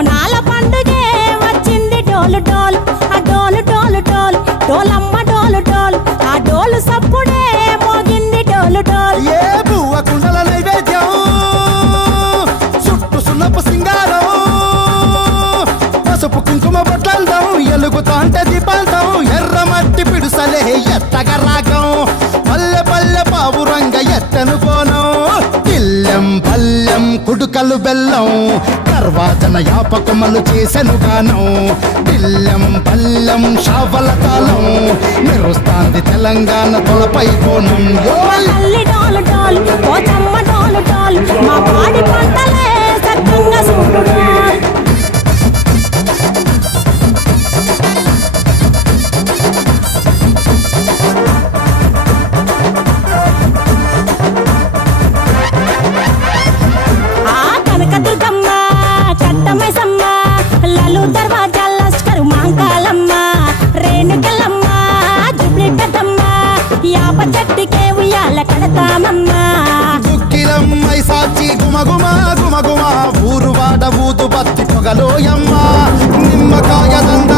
బోనాల పండుగే వచ్చింది డోలు డోలు ఆ డోలు డోలు డోలు డోలమ్మ డోలు డోలు ఆ డోలు సప్పుడే మోగింది డోలు డోలు ఏ బువ్వ కుండల నైవేద్యం చుట్టు సున్నపు సింగారం పసుపు కుంకుమ బొట్లందం ఎలుగుతాంటే దీపాంతం ఎర్రమట్టి పిడుసలే ఎత్తగ రాగం పల్లె పల్లె పావురంగ ఎత్తను కోనం ఇల్లెం పల్లెం కుడుకలు బెల్లం తర్వాతన యాపకమలు చేసెను గానం ఇల్లెం పల్లెం షావల తాళం మెరుస్తాంది తెలంగాణ తొలపై కోణం తల్లి డోలు డోలు పోచమ్మ డోలు డోలు మా పాడి పంటలే సక్కంగా చూడు ఆ కనకదుర్గమ్మ కట్టమైసమ్మ లలు దర్వాజా లస్కరు మాంకాలమ్మ రేణుకలమ్మ జుబ్లి పెద్దమ్మ యాప చెట్టుకే ఉయ్యాల కడతామమ్మా దుక్కిలమ్మై సాచి గుమగుమ గుమగుమ ఊరు వాడ ఊదు బత్తి పొగలోయమ్మ నిమ్మకాయ దండ